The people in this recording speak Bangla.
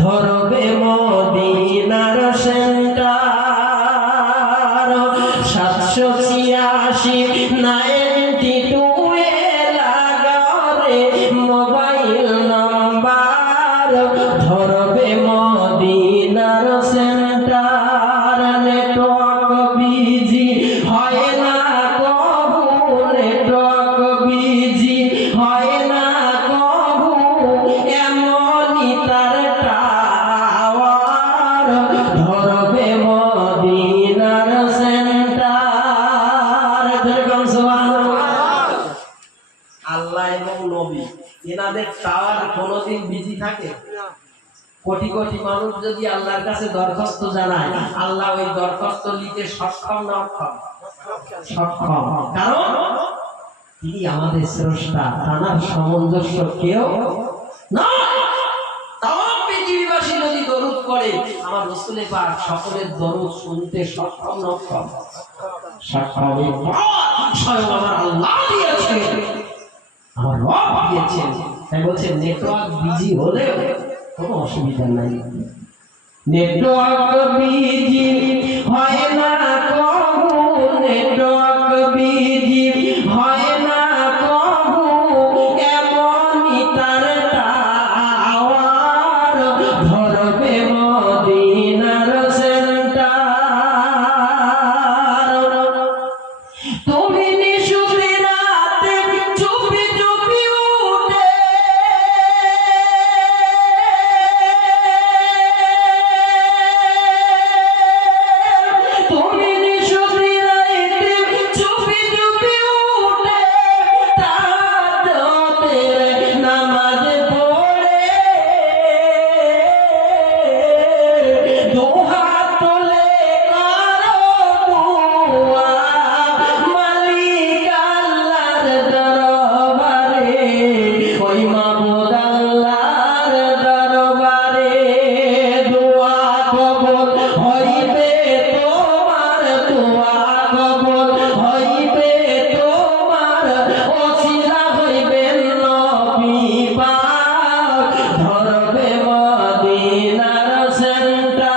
ধরবে মদিনার সেন্টার। সাতশো ছিয়াশি নাইনটি টু এ লাগারে মোবাইল নাম্বার। ধরবে এবং নবী। এনাদের টাওয়ার কোনোদিন বিজি থাকে? কোটি কোটি মানুষ যদি আল্লাহর কাছে দরখাস্ত জানায়, আল্লাহ ওই দরখাস্ত নিতে সক্ষম না অক্ষম? সক্ষম। কারণ তিনি আমাদের স্রষ্টা, তানার সামঞ্জস্য কেউ না সকলের দরুদ শুনতে সক্ষম না অক্ষম? সক্ষম। আমার আল্লাহ দিয়েছেন। নেটওয়ার্ক বিজি হলে কোনো অসুবিধা নাই। নেটওয়ার্ক বিজি হয় না। সেন্টার